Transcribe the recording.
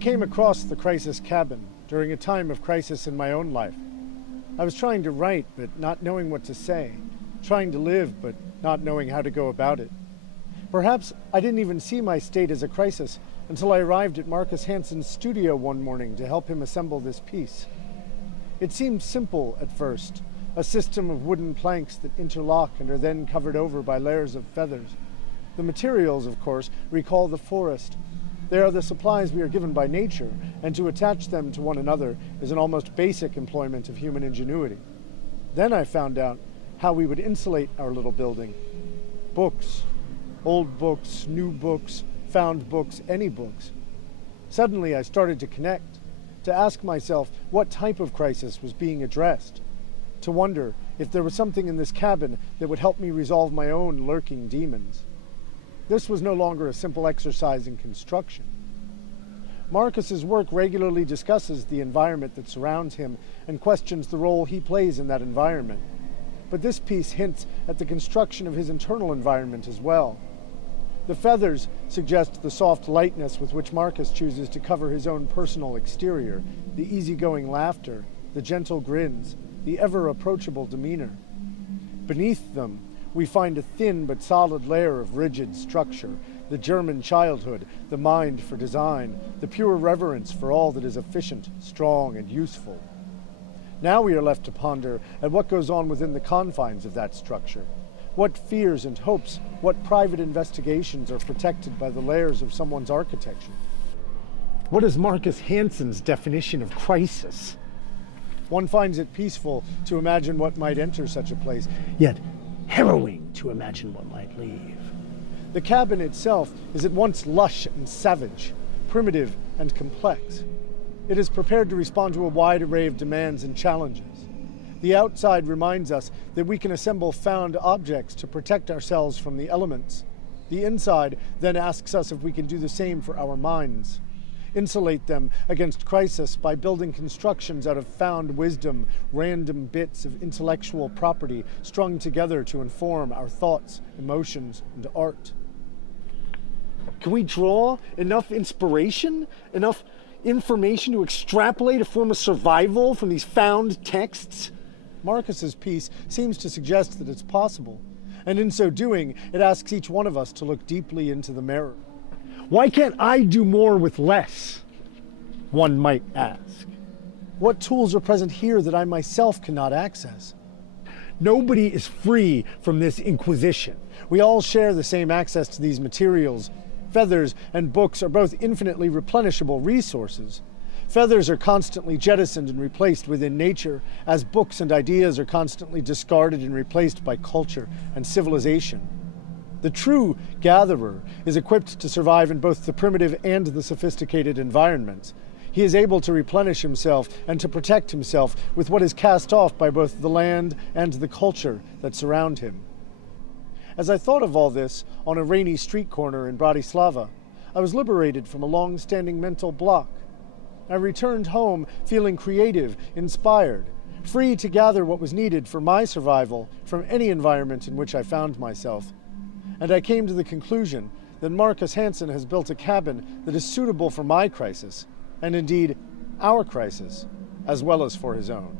came across the crisis cabin during a time of crisis in my own life. I was trying to write, but not knowing what to say. Trying to live, but not knowing how to go about it. Perhaps I didn't even see my state as a crisis until I arrived at Markus Hansen's studio one morning to help him assemble this piece. It seemed simple at first, a system of wooden planks that interlock and are then covered over by layers of feathers. The materials, of course, recall the forest. They are the supplies we are given by nature, and to attach them to one another is an almost basic employment of human ingenuity. Then I found out how we would insulate our little building. Books, old books, new books, found books, any books. Suddenly I started to connect, to ask myself what type of crisis was being addressed, to wonder if there was something in this cabin that would help me resolve my own lurking demons. This was no longer a simple exercise in construction. Markus's work regularly discusses the environment that surrounds him and questions the role he plays in that environment. But this piece hints at the construction of his internal environment as well. The feathers suggest the soft lightness with which Markus chooses to cover his own personal exterior, the easygoing laughter, the gentle grins, the ever-approachable demeanor. Beneath them, we find a thin but solid layer of rigid structure, the German childhood, the mind for design, the pure reverence for all that is efficient, strong, and useful. Now we are left to ponder at what goes on within the confines of that structure. What fears and hopes, what private investigations are protected by the layers of someone's architecture? What is Markus Hansen's definition of crisis? One finds it peaceful to imagine what might enter such a place, yet harrowing to imagine what might leave. The cabin itself is at once lush and savage, primitive and complex. It is prepared to respond to a wide array of demands and challenges. The outside reminds us that we can assemble found objects to protect ourselves from the elements. The inside then asks us if we can do the same for our minds. Insulate them against crisis by building constructions out of found wisdom, random bits of intellectual property strung together to inform our thoughts, emotions, and art. Can we draw enough inspiration, enough information to extrapolate a form of survival from these found texts? Markus's piece seems to suggest that it's possible, and in so doing, it asks each one of us to look deeply into the mirror. Why can't I do more with less? One might ask. What tools are present here that I myself cannot access? Nobody is free from this inquisition. We all share the same access to these materials. Feathers and books are both infinitely replenishable resources. Feathers are constantly jettisoned and replaced within nature, as books and ideas are constantly discarded and replaced by culture and civilization. The true gatherer is equipped to survive in both the primitive and the sophisticated environments. He is able to replenish himself and to protect himself with what is cast off by both the land and the culture that surround him. As I thought of all this on a rainy street corner in Bratislava, I was liberated from a long-standing mental block. I returned home feeling creative, inspired, free to gather what was needed for my survival from any environment in which I found myself. And I came to the conclusion that Markus Hansen has built a cabin that is suitable for my crisis, and indeed our crisis, as well as for his own.